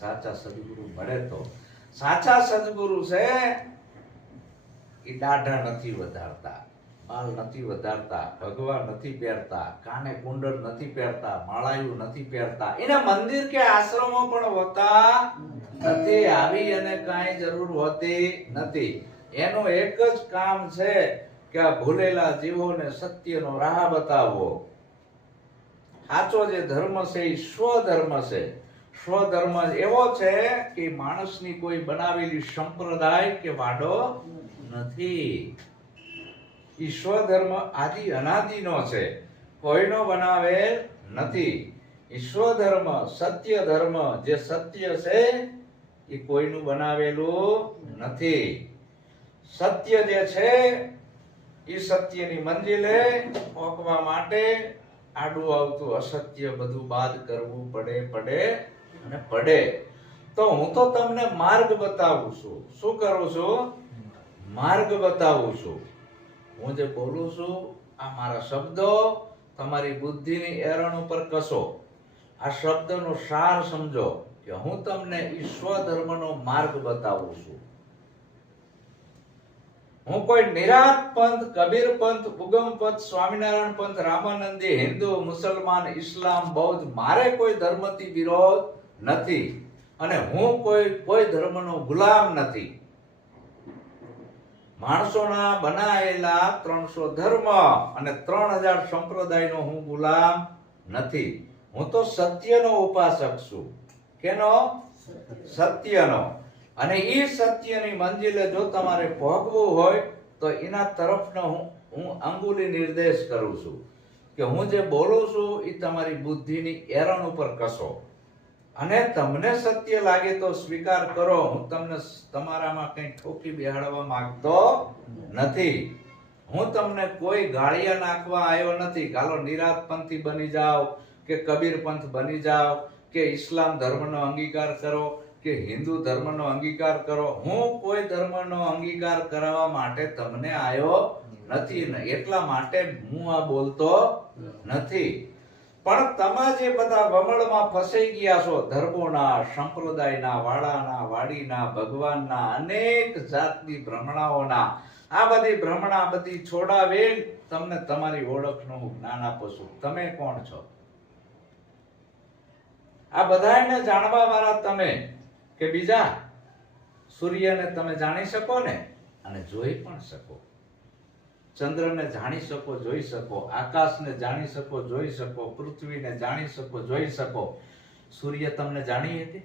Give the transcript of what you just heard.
સાચા સદગુરુ મળે તો સાચા સદગુરુ છે એ દાઢા નથી વધારતા, બાલ નથી વધારતા, ભગવા નથી પહેરતા, કાને કુંડળ નથી પહેરતા, માળાયું નથી પહેરતા, એના મંદિર કે આશ્રમો પણ હોતા નથી, આવી અને કાંઈ જરૂર હોતી નથી. એનું એક જ કામ છે કે આ ભૂલેલા જીવોને સત્યનો રાહ બતાવવો. સાચો જે ધર્મ છે એ સ્વધર્મ છે. સ્વધર્મ એવો છે કે માણસની કોઈ બનાવેલી સંપ્રદાય કે વાડો નથી. ઈ સ્વધર્મ આદિ અનાદિનો છે, કોઈનો બનાવેલ નથી. ઈ સ્વધર્મ સત્ય ધર્મ જે સત્ય છે એ કોઈનું બનાવેલું નથી. સત્ય જે છે એ સત્યની મંજિલે પહોંચવા માટે આડું આવતું અસત્ય બધું બાદ કરવું પડે અને પડે. તો હું તો તમને માર્ગ બતાવું છું. શું કરું છું? માર્ગ બતાવું છું. હું જે બોલું છું આ મારા શબ્દો તમારી બુદ્ધિની એરણ ઉપર કસો. આ શબ્દનો સાર સમજો કે હું તમને ઈશ્વર ધર્મનો માર્ગ બતાવું છું. હું કોઈ નિરાત પંથ, કબીર પંથ, ઉગમ પંથ, સ્વામિનારાયણ પંથ, રામાનંદી, હિન્દુ, મુસલમાન, ઇસ્લામ, બૌદ્ધ મારે કોઈ ધર્મથી વિરોધ નથી અને હું કોઈ ધર્મનો ગુલામ નથી. માણસોના બનાવેલા 300 ધર્મ અને 3000 સંપ્રદાયનો હું ગુલામ નથી. હું તો સત્યનો ઉપાસક છું. કેનો? સત્યનો. અને એ સત્યની મંજિલે જો તમારે પહોંચવું હોય તો એના તરફનો હું અંગુલી નિર્દેશ કરું છું કે હું જે બોલું છું એ તમારી બુદ્ધિની એરણ ઉપર કસો અને તમને સત્ય લાગે તો સ્વીકાર કરો. હું તમને તમારામાં કંઈ ઠોકી બેહાડવા માંગતો નથી. હું તમને કોઈ ગાળિયા નાખવા આવ્યો નથી. કાલો નિરાતપંથી બની જાઓ કે કબીર પંથ બની જાઓ કે ઇસ્લામ ધર્મનો અંગીકાર કરો કે હિન્દુ ધર્મનો અંગીકાર કરો. હું કોઈ ધર્મનો અંગીકાર કરવા માટે તમને આવ્યો નથી ને એટલા માટે હું આ બોલતો નથી. પણ તમે જે બધા વમળમાં ફસાઈ ગયા છો, ધર્મોના, સંપ્રદાયના, વાડાના, વાડીના, ભગવાનના, અનેક જાતની ભ્રમણાઓના, આ બધી ભ્રમણા બધી છોડાવી તમને તમારી ઓળખનું જ્ઞાન આપું છું. તમે કોણ છો? આ બધાને જાણવા વાળા તમે કે બીજા? સૂર્યને તમે જાણી શકો ને અને જોઈ પણ શકો. ચંદ્રને જાણી શકો, જોઈ શકો. આકાશને જાણી શકો, જોઈ શકો. પૃથ્વીને જાણી શકો, જોઈ શકો. સૂર્ય તમને જાણી હતી?